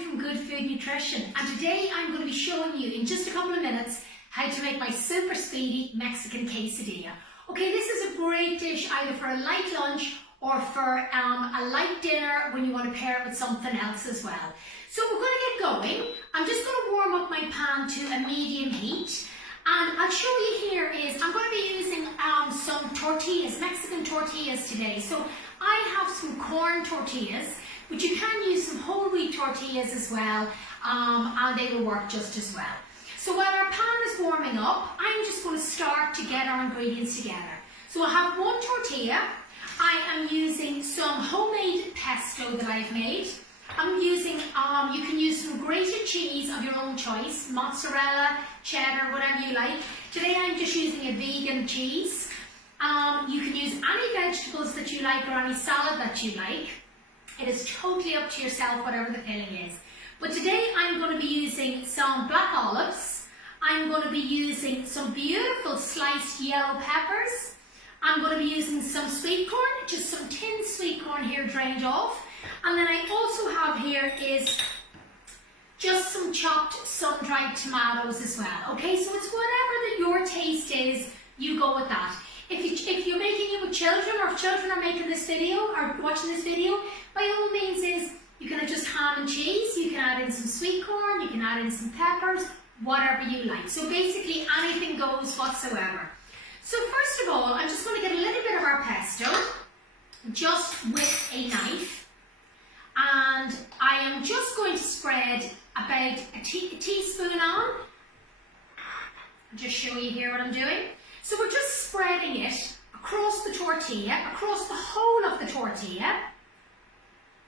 from Good Food Nutrition, and today I'm going to be showing you in just a couple of minutes how to make my super speedy Mexican quesadilla. Okay, this is a great dish either for a light lunch or for a light dinner when you want to pair it with something else as well. So we're going to get going. I'm just going to warm up my pan to a medium heat, and I'll show you here is I'm going to be using some tortillas, Mexican tortillas today. So I have some corn tortillas, but you can use some whole wheat tortillas as well, and they will work just as well. So while our pan is warming up, I'm just going to start to get our ingredients together. So I have one tortilla. I am using some homemade pesto that I've made. I'm using, you can use some grated cheese of your own choice, mozzarella, cheddar, whatever you like. Today I'm just using a vegan cheese. You can use any vegetables that you like or any salad that you like. It is totally up to yourself, whatever the filling is. But today I'm going to be using some black olives. I'm going to be using some beautiful sliced yellow peppers. I'm going to be using some sweet corn, just some tinned sweet corn here drained off. And then I also have here is just some chopped sun-dried tomatoes as well. Okay, so it's whatever that your taste is, you go with that. If you're making it with children, or if children are making this video or watching this video, by all means you can adjust ham and cheese, you can add in some sweet corn, you can add in some peppers, whatever you like. So basically anything goes whatsoever. So first of all, I'm just going to get a little bit of our pesto, just with a knife, and I am just going to spread about a teaspoon on. I'll just show you here what I'm doing. So we're just spreading it across the tortilla, across the whole of the tortilla.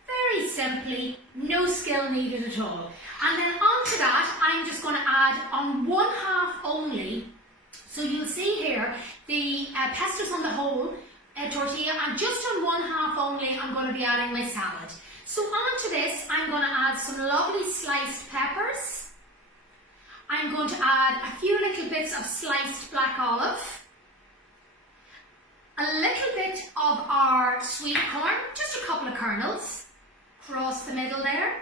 Very simply, no skill needed at all. And then onto that, I'm just going to add on 1/2 only. So you'll see here, the pesto's on the whole tortilla, and just on 1/2 only, I'm going to be adding my salad. So onto this, I'm going to add some lovely sliced peppers. I'm going to add a few little bits of sliced black olive, a little bit of our sweet corn, just a couple of kernels across the middle there,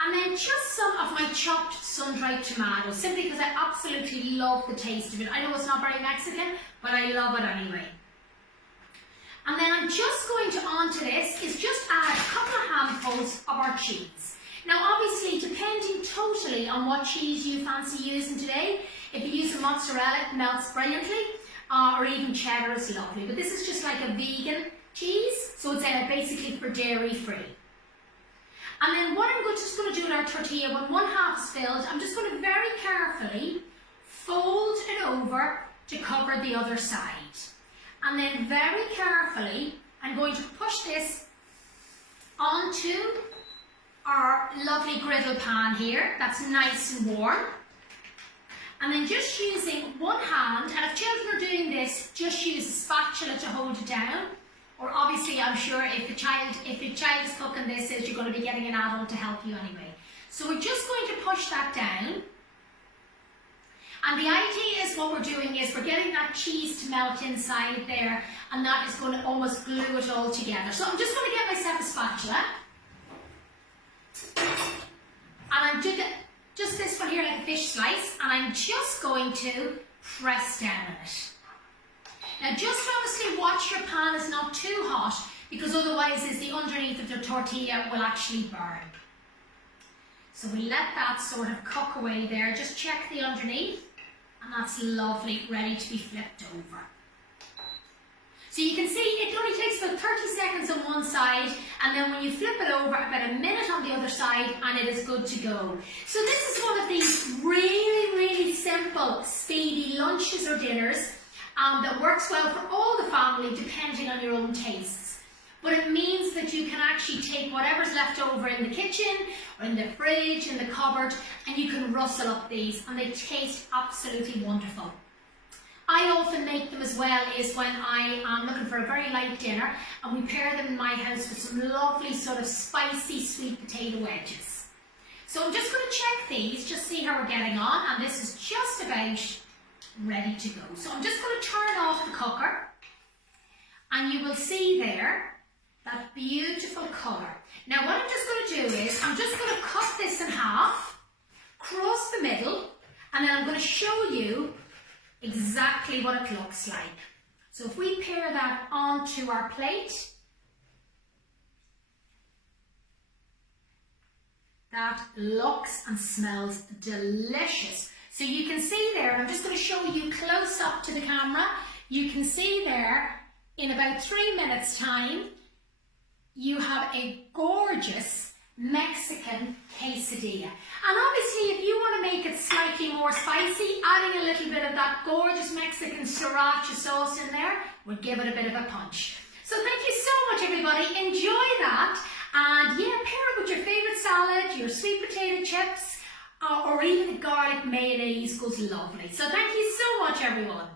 and then just some of my chopped sun-dried tomatoes, simply because I absolutely love the taste of it. I know it's not very Mexican, but I love it anyway. And then I'm just going to, onto this, is just add a couple of handfuls of our cheese. Now obviously, depending totally on what cheese you fancy using today, if you use a mozzarella, it melts brilliantly, or even cheddar is lovely. But this is just like a vegan cheese, so it's basically for dairy free. And then what I'm just going to do with our tortilla, when 1/2 is filled, I'm just going to very carefully fold it over to cover the other side. And then very carefully, I'm going to push this onto our lovely griddle pan here, that's nice and warm. And then just using one hand, and if children are doing this, just use a spatula to hold it down. Or obviously, I'm sure if a child is cooking this, you're going to be getting an adult to help you anyway. So we're just going to push that down. And the idea is what we're doing is we're getting that cheese to melt inside there, and that is going to almost glue it all together. So I'm just going to get myself a spatula. And I'm doing just this one here like a fish slice, and I'm just going to press down on it. Now just obviously watch your pan is not too hot, because otherwise the underneath of the tortilla will actually burn. So we let that sort of cook away there, just check the underneath, and that's lovely, ready to be flipped over. So you can see it only takes about 30 seconds on one side, and then when you flip it over, about a minute on the other side, and it is good to go. So this is one of these really, really simple, speedy lunches or dinners that works well for all the family, depending on your own tastes. But it means that you can actually take whatever's left over in the kitchen, or in the fridge, in the cupboard, and you can rustle up these, and they taste absolutely wonderful. I often make them as well is when I am looking for a very light dinner, and we pair them in my house with some lovely sort of spicy sweet potato wedges. So I'm just going to check these, just see how we're getting on, and this is just about ready to go. So I'm just going to turn off the cooker, and you will see there that beautiful colour. Now what I'm just going to do is I'm just going to cut this in half, cross the middle, and then I'm going to show you exactly what it looks like. So if we pair that onto our plate, that looks and smells delicious. So you can see there, I'm just going to show you close up to the camera, you can see there in about 3 minutes time, you have a gorgeous Mexican quesadilla. And obviously if you want to make it slightly more spicy, adding a little bit of that gorgeous Mexican sriracha sauce in there will give it a bit of a punch. So thank you so much everybody, enjoy that, and yeah, pair it with your favourite salad, your sweet potato chips, or even a garlic mayonnaise goes lovely. So thank you so much everyone.